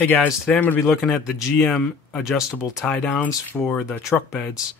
Hey guys, today I'm going to be looking at the GM adjustable tie downs for the truck beds.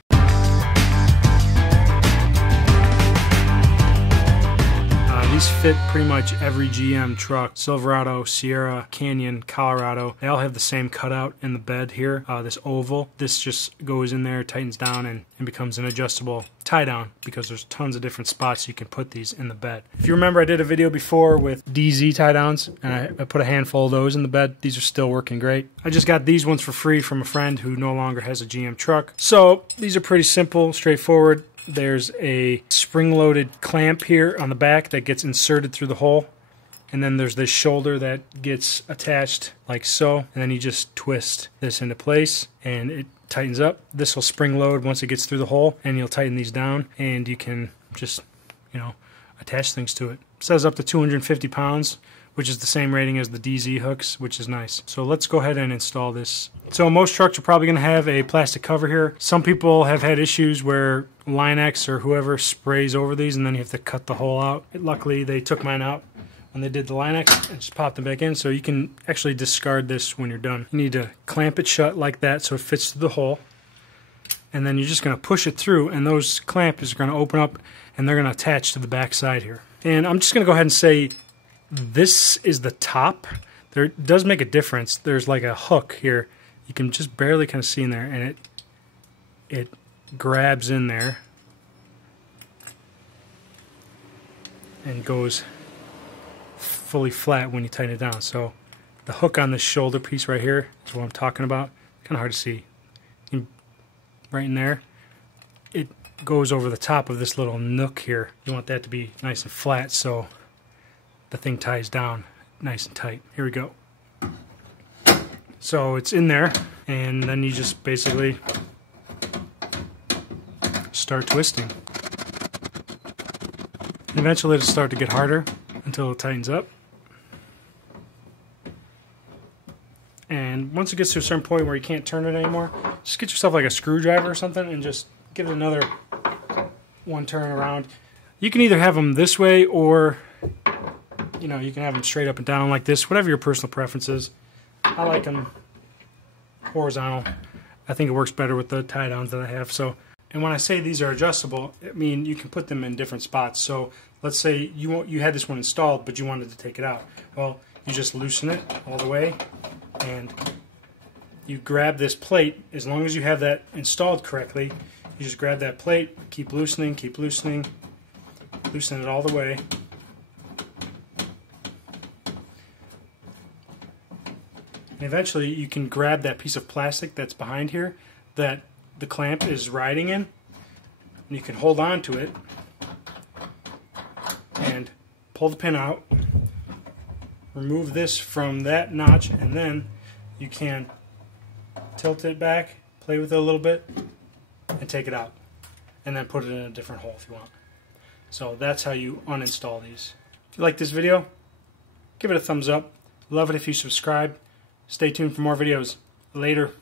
These fit pretty much every GM truck, Silverado, Sierra, Canyon, Colorado. They all have the same cutout in the bed here, this oval. This just goes in there, tightens down, and becomes an adjustable tie down because there's tons of different spots you can put these in the bed. If you remember, I did a video before with DZ tie downs, and I put a handful of those in the bed. These are still working great. I just got these ones for free from a friend who no longer has a GM truck. So these are pretty simple, straightforward. There's a spring-loaded clamp here on the back that gets inserted through the hole. And then there's this shoulder that gets attached like so. And then you just twist this into place and it tightens up. This will spring load once it gets through the hole, and you'll tighten these down and you can just, attach things to it. It says up to 250 pounds, which is the same rating as the DZ hooks, which is nice. So let's go ahead and install this. So most trucks are probably going to have a plastic cover here. Some people have had issues where Line-X or whoever sprays over these and then you have to cut the hole out. Luckily, they took mine out when they did the Line-X and just popped them back in, so you can actually discard this when you're done. You need to clamp it shut like that so it fits through the hole. And then you're just going to push it through, and those clamps are going to open up and they're going to attach to the back side here. And I'm just going to go ahead and say this is the top. There does make a difference. There's like a hook here. You can just barely kind of see in there, and it grabs in there and goes fully flat when you tighten it down. So the hook on this shoulder piece right here is what I'm talking about. Kind of hard to see. Right in there, it goes over the top of this little nook here. You want that to be nice and flat so the thing ties down nice and tight. Here we go. So it's in there, and then you just basically start twisting. And eventually it'll start to get harder until it tightens up. And once it gets to a certain point where you can't turn it anymore, just get yourself like a screwdriver or something and just give it another one turn around. You can either have them this way or you can have them straight up and down like this, whatever your personal preference is. I like them horizontal. I think it works better with the tie downs that I have. So, and when I say these are adjustable, I mean you can put them in different spots. So let's say you had this one installed but you wanted to take it out. Well, you just loosen it all the way and you grab this plate. As long as you have that installed correctly, you just grab that plate, keep loosening, loosen it all the way. And eventually you can grab that piece of plastic that's behind here that the clamp is riding in, and you can hold on to it and pull the pin out, remove this from that notch, and then you can tilt it back, play with it a little bit, and take it out. And then put it in a different hole if you want. So that's how you uninstall these. If you like this video, give it a thumbs up. Love it if you subscribe. Stay tuned for more videos. Later.